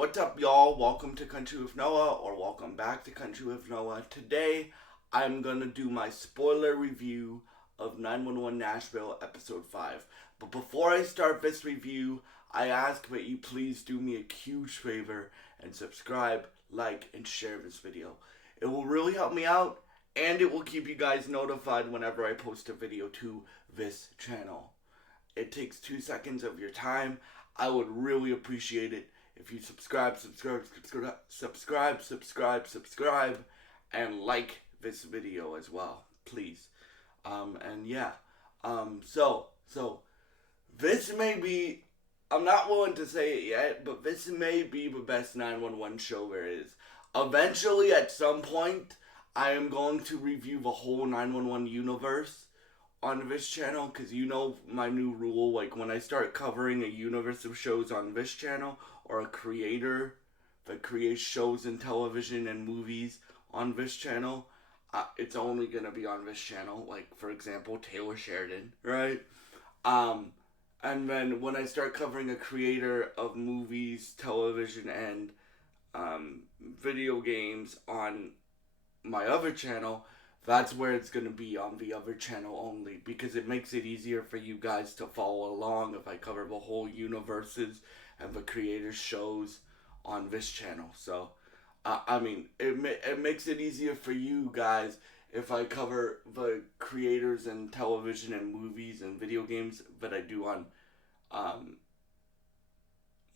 What's up, y'all? Welcome to Country with Noah, or welcome back to Country with Noah. Today, I'm gonna do my spoiler review of 911 Nashville Episode 5. But before I start this review, I ask that you please do me a huge favor and subscribe, like, and share this video. It will really help me out, and it will keep you guys notified whenever I post a video to this channel. It takes 2 seconds of your time. I would really appreciate it if you subscribe, and like this video as well, please. And yeah, so this may be, I'm not willing to say it yet, but this may be the best 911 show there is. Eventually, at some point, I am going to review the whole 911 universe on this channel, because you know my new rule, like when I start covering a universe of shows on this channel, or a creator that creates shows and television and movies on this channel, it's only gonna be on this channel. Like, for example, Taylor Sheridan, right? And then when I start covering a creator of movies, television, and video games on my other channel, that's where it's going to be, on the other channel only, because it makes it easier for you guys to follow along if I cover the whole universes and the creators' shows on this channel. So, it makes it easier for you guys if I cover the creators and television and movies and video games that I do on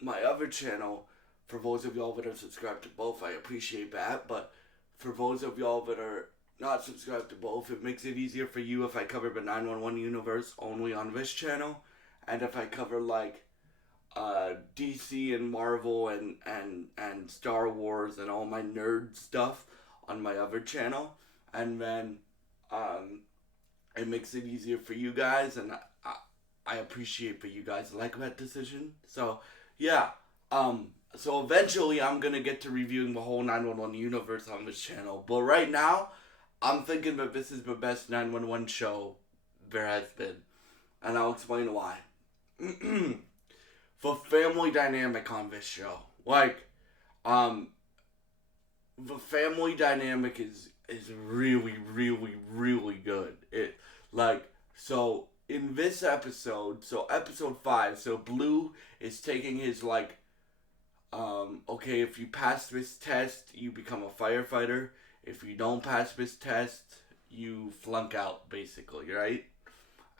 my other channel. For those of y'all that are subscribed to both, I appreciate that, but for those of y'all that are not subscribed to both, it makes it easier for you if I cover the 911 universe only on this channel, and if I cover like DC and Marvel and Star Wars and all my nerd stuff on my other channel. And then it makes it easier for you guys, and I appreciate for you guys like that decision. So yeah, so eventually I'm gonna get to reviewing the whole 911 universe on this channel, but right now I'm thinking that this is the best 911 show there has been. And I'll explain why. The family dynamic on this show. Like, the family dynamic is really, really, really good. So in this episode, so episode 5, so Blue is taking his, like, okay, if you pass this test, you become a firefighter. If you don't pass this test, you flunk out, basically, right?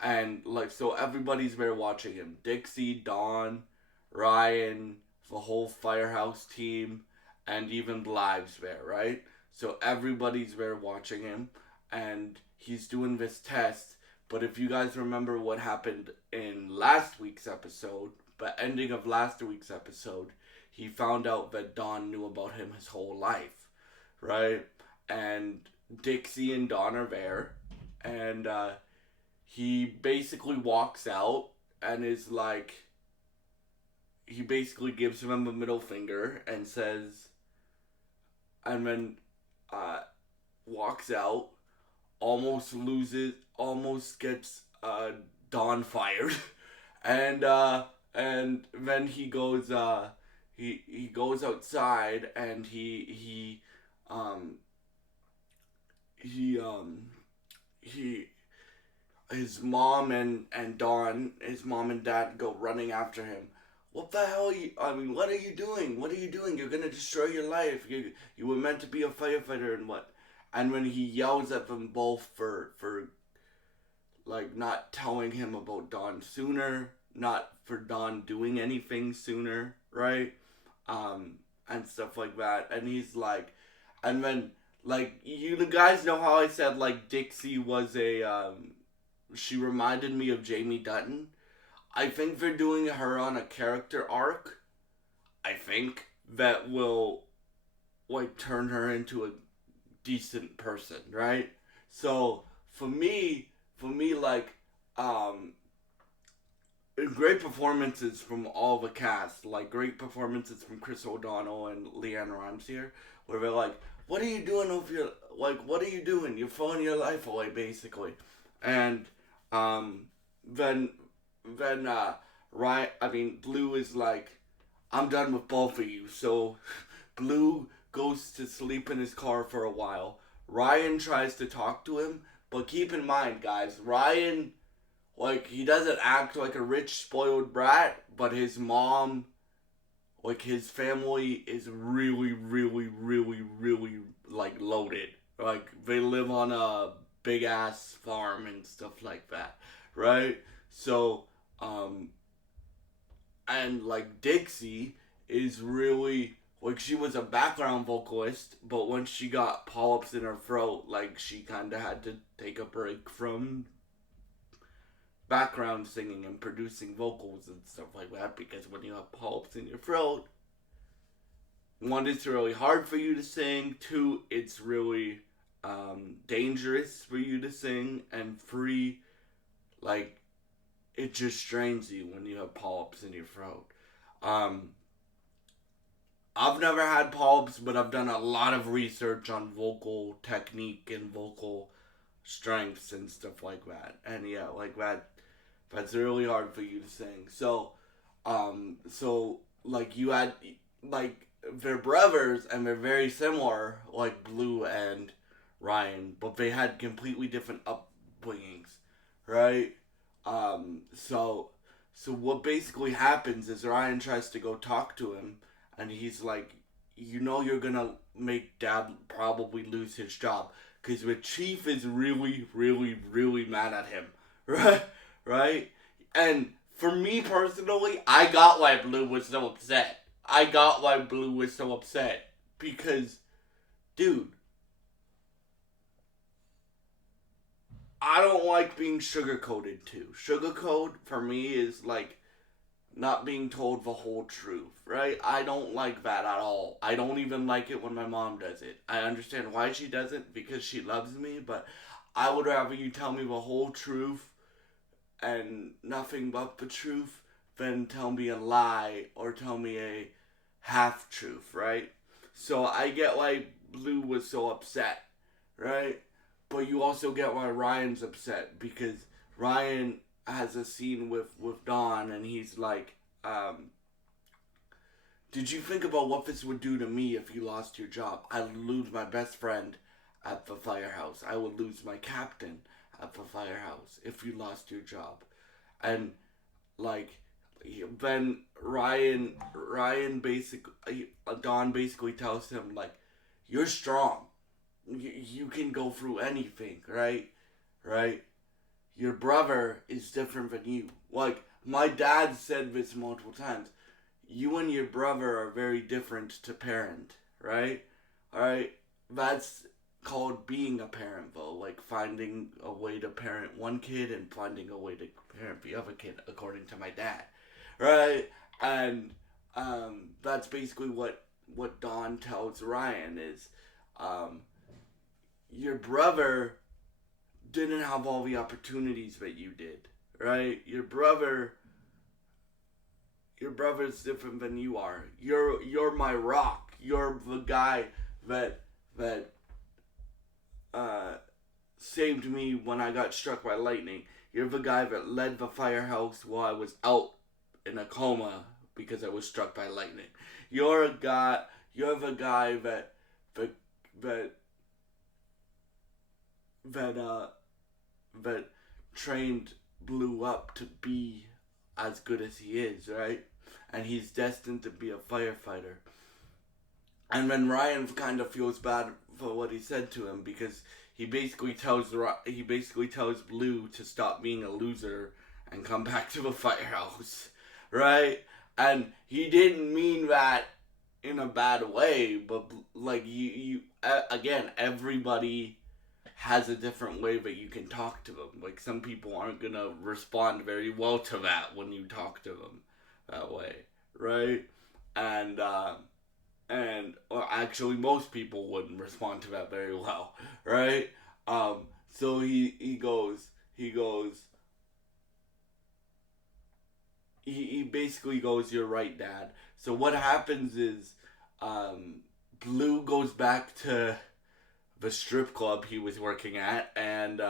And, like, so everybody's there watching him. Dixie, Dawn, Ryan, the whole Firehouse team, and even Blythe's there, right? So everybody's there watching him, and he's doing this test. But if you guys remember what happened in last week's episode, the ending of last week's episode, he found out that Dawn knew about him his whole life, right? And Dixie and Dawn are there, and he basically walks out and is like, he basically gives him a middle finger and says, and then walks out, almost gets Dawn fired, and then he goes he goes outside, and his mom and Dawn, his mom and dad, go running after him. What the hell what are you doing? What are you doing? You're gonna destroy your life. You were meant to be a firefighter, and what? And when he yells at them both for like not telling him about Dawn sooner, not for Dawn doing anything sooner, right? And stuff like that. And he's like, and then, like, you guys know how I said, like, Dixie was she reminded me of Jamie Dutton. I think they're doing her on a character arc, I think, that will, like, turn her into a decent person, right? So, for me, like, great performances from all the cast, like great performances from Chris O'Donnell and Leanne Rhymes here, where they're like, what are you doing over your, like, what are you doing? You're throwing your life away, basically. And then Blue is like, I'm done with both of you. So Blue goes to sleep in his car for a while. Ryan tries to talk to him, but keep in mind, guys, Ryan, like, he doesn't act like a rich, spoiled brat, but his mom, like, his family is really, really, really, really, like, loaded. Like, they live on a big ass farm and stuff like that, right? So, um, and like Dixie is really like she was a background vocalist, but once she got polyps in her throat, like she kind of had to take a break from background singing and producing vocals and stuff like that because when you have polyps in your throat, one, it's really hard for you to sing. Two, it's really dangerous for you to sing, and three, like it just strains you when you have polyps in your throat. Um, I've never had polyps, but I've done a lot of research on vocal technique and vocal strengths and stuff like that. And yeah, like that's really hard for you to sing. So like you had like they're brothers and they're very similar, like Blue and Ryan, but they had completely different upbringings, right? So what basically happens is Ryan tries to go talk to him, and he's like, "You know, you're gonna make Dad probably lose his job because the chief is really, really, really mad at him, right? Right? And for me personally, I got why Blue was so upset. I got why Blue was so upset because, dude, I don't like being sugarcoated too. Sugarcoat for me is like not being told the whole truth, right? I don't like that at all. I don't even like it when my mom does it. I understand why she does it because she loves me, but I would rather you tell me the whole truth and nothing but the truth than tell me a lie or tell me a half truth, right? So I get why Blue was so upset, right? But you also get why Ryan's upset because Ryan has a scene with Dawn and he's like, did you think about what this would do to me if you lost your job? I would lose my best friend at the firehouse. I would lose my captain at the firehouse if you lost your job. And like then Ryan basically Don basically tells him like you're strong. You can go through anything, right? Right? Your brother is different than you. Like my dad said this multiple times. You and your brother are very different to parent, right? All right, that's called being a parent, though. Like finding a way to parent one kid and finding a way to parent the other kid, according to my dad, right? And that's basically what Don tells Ryan is, um, your brother didn't have all the opportunities that you did, right? Your brother's different than you are. You're my rock. You're the guy that that uh, saved me when I got struck by lightning. You're the guy that led the firehouse while I was out in a coma because I was struck by lightning. You're a guy. You're the guy that that that that trained Blue up to be as good as he is, right? And he's destined to be a firefighter. And then Ryan kind of feels bad for what he said to him because he basically tells Blue to stop being a loser and come back to the firehouse, right? And he didn't mean that in a bad way, but like again, everybody has a different way that you can talk to them. Like some people aren't gonna respond very well to that when you talk to them that way, right? And or actually most people wouldn't respond to that very well, right? So he basically goes, "You're right, Dad." So what happens is, Blue goes back to the strip club he was working at and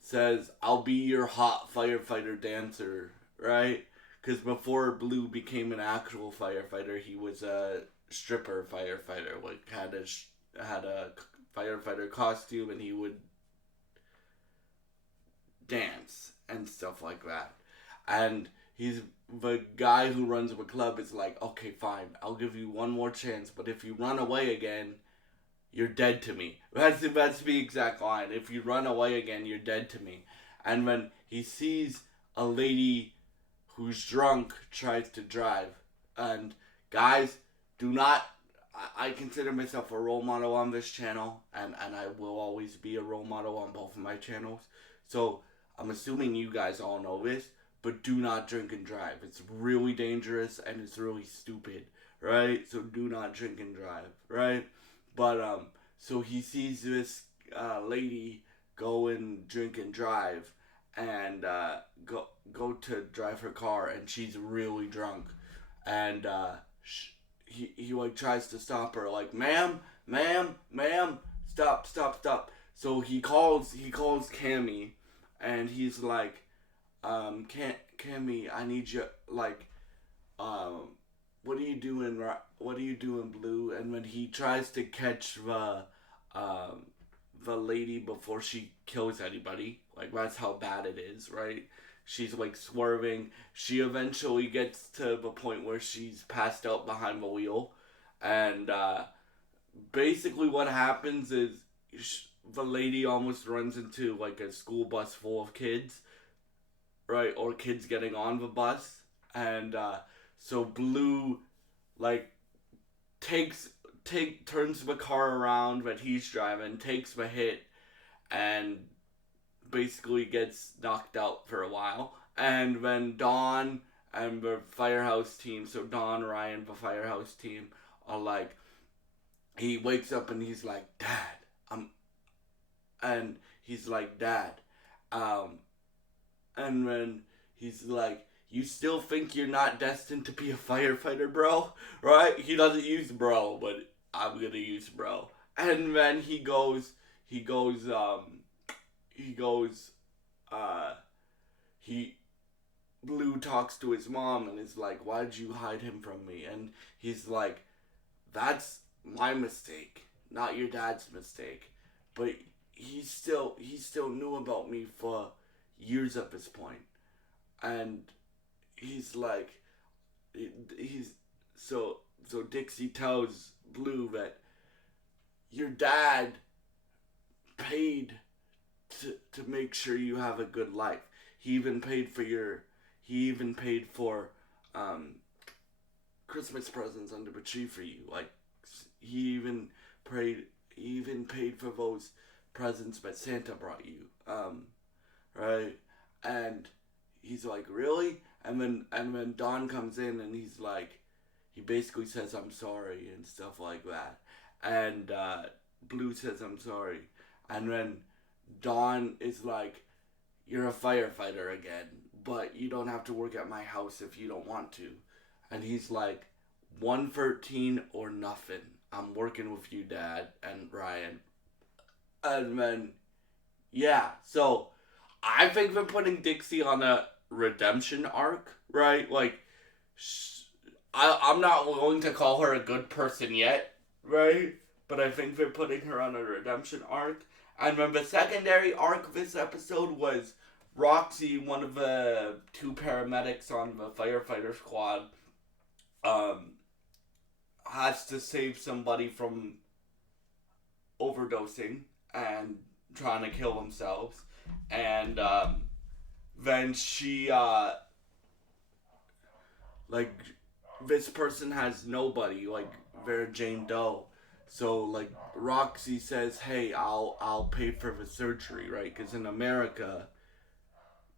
says, "I'll be your hot firefighter dancer," right? because before Blue became an actual firefighter, he was a stripper firefighter. Like had a firefighter costume, and he would dance and stuff like that. And he's the guy who runs the club is like, okay, fine, I'll give you one more chance, but if you run away again, you're dead to me. That's the exact line. If you run away again, you're dead to me. And when he sees a lady who's drunk tries to drive, and guys, do not. I consider myself a role model on this channel, and I will always be a role model on both of my channels. So I'm assuming you guys all know this, but do not drink and drive. It's really dangerous and it's really stupid, right? So do not drink and drive, right? But so he sees this lady go and drink and drive, and go to drive her car, and she's really drunk, and he like tries to stop her, like, ma'am, stop. So he calls Cammy, and he's like, Cammy, I need you, like, what are you doing? What are you doing, Blue? And when he tries to catch the lady before she kills anybody, like, that's how bad it is, right? She's like swerving. She eventually gets to the point where she's passed out behind the wheel, and basically what happens is the lady almost runs into like a school bus full of kids, right? Or kids getting on the bus, and so Blue like turns the car around that he's driving, takes the hit, and basically gets knocked out for a while. And then Dawn and the firehouse team, so Dawn, Ryan, the firehouse team, are like, he wakes up and he's like, Dad, and he's like, Dad, and then he's like, you still think you're not destined to be a firefighter, bro? Right? He doesn't use bro, but I'm gonna use bro. And then he goes, Blue talks to his mom and is like, why'd you hide him from me? And he's like, that's my mistake, not your dad's mistake. But he still knew about me for years at this point. And he's like, so Dixie tells Blue that your dad paid to make sure you have a good life. He even paid for Christmas presents under the tree for you. Like, he even paid for those presents that Santa brought you. Right? And he's like, really? And then Don comes in and he's like, he basically says, I'm sorry and stuff like that. And Blue says, I'm sorry. And then Don is like, you're a firefighter again, but you don't have to work at my house if you don't want to. And he's like, 113 or nothing. I'm working with you, Dad and Ryan. And then, yeah, so I think they're putting Dixie on a redemption arc, right? Like, I'm not going to call her a good person yet, right? But I think they're putting her on a redemption arc. And then the secondary arc of this episode was Roxy, one of the two paramedics on the firefighter squad, has to save somebody from overdosing and trying to kill themselves. And then she, like, this person has nobody, like, they're Jane Doe. So, like, Roxy says, hey, I'll pay for the surgery, right? Because in America,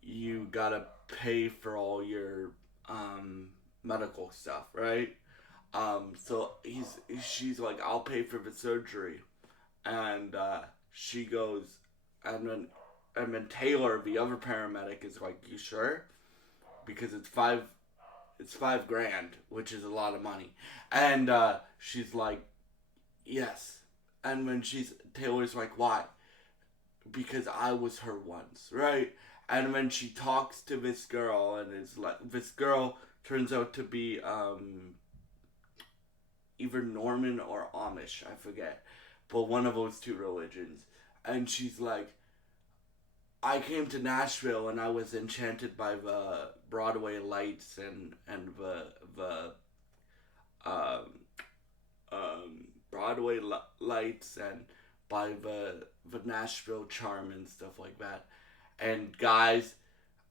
you gotta pay for all your medical stuff, right? So she's like, I'll pay for the surgery. And she goes, and then Taylor, the other paramedic, is like, you sure? Because it's $5,000, which is a lot of money. And she's like, yes. And when Taylor's like, why? Because I was her once, right? And when she talks to this girl, and is like, this girl turns out to be either Norman or Amish, I forget, but one of those two religions. And she's like, I came to Nashville and I was enchanted by the Broadway lights and the Broadway lights and by the Nashville charm and stuff like that. And guys,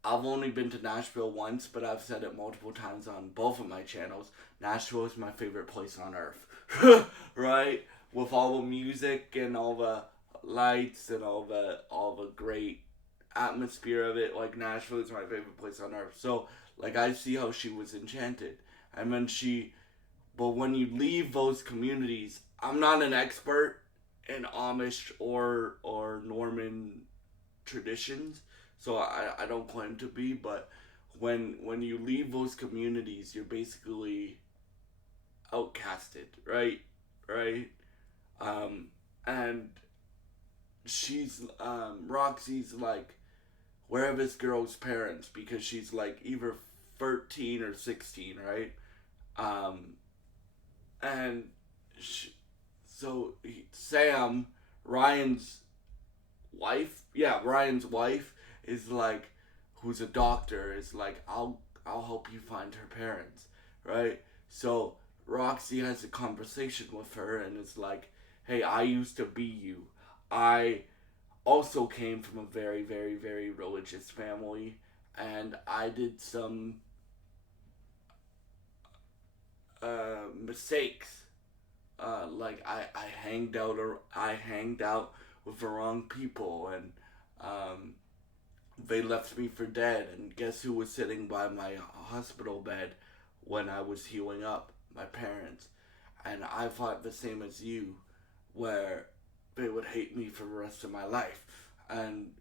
I've only been to Nashville once, but I've said it multiple times on both of my channels. Nashville is my favorite place on earth, right? With all the music and all the lights and all the great atmosphere of it, like Nashville is my favorite place on earth. So like I see how she was enchanted, and then but when you leave those communities, I'm not an expert in Amish or Norman traditions, so I don't claim to be, but when you leave those communities, you're basically outcasted, right, and she's Roxy's like, where are this girl's parents, because she's like either 13 or 16, right, and she, so Sam, Ryan's Ryan's wife is like, who's a doctor, is like, I'll help you find her parents, right? So Roxy has a conversation with her and is like, hey, I used to be you. I also came from a very, very, very religious family, and I did some mistakes. Like I hanged out with the wrong people, and they left me for dead. And guess who was sitting by my hospital bed when I was healing up? My parents. And I thought the same as you, where they would hate me for the rest of my life. And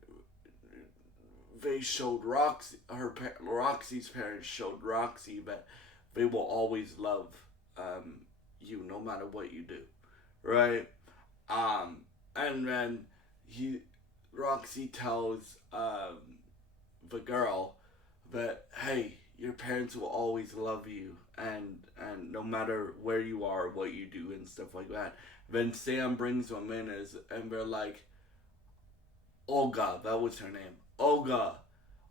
they showed Roxy's parents showed Roxy that they will always love you no matter what you do, right? And then Roxy tells the girl that, hey, your parents will always love you, and no matter where you are, what you do, and stuff like that. Then Sam brings them in and they're like, Olga, that was her name. Olga,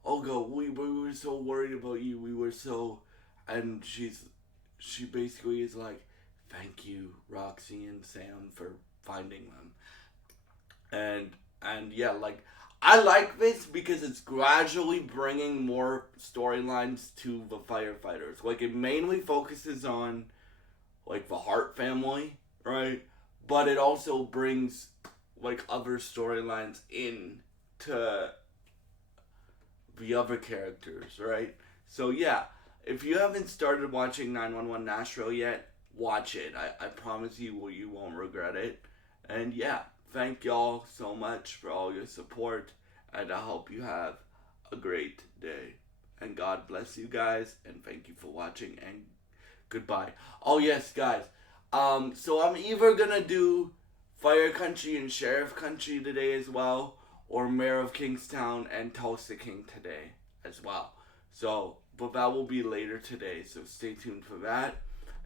we were so worried about you. We were so, and she basically is like, thank you, Roxy and Sam, for finding them. And yeah, like, I like this because it's gradually bringing more storylines to the firefighters. Like, it mainly focuses on like the Hart family, right? But it also brings like other storylines in to the other characters, right? So yeah, if you haven't started watching 911 Nashville yet, watch it. I promise you won't regret it. And yeah, thank y'all so much for all your support, and I hope you have a great day. And God bless you guys, and thank you for watching, and goodbye. Oh yes, guys. So I'm either gonna do Fire Country and Sheriff Country today as well, or Mayor of Kingstown and Tulsa King today as well. So, but that will be later today, so stay tuned for that.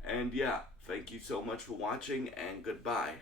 And yeah, thank you so much for watching, and goodbye.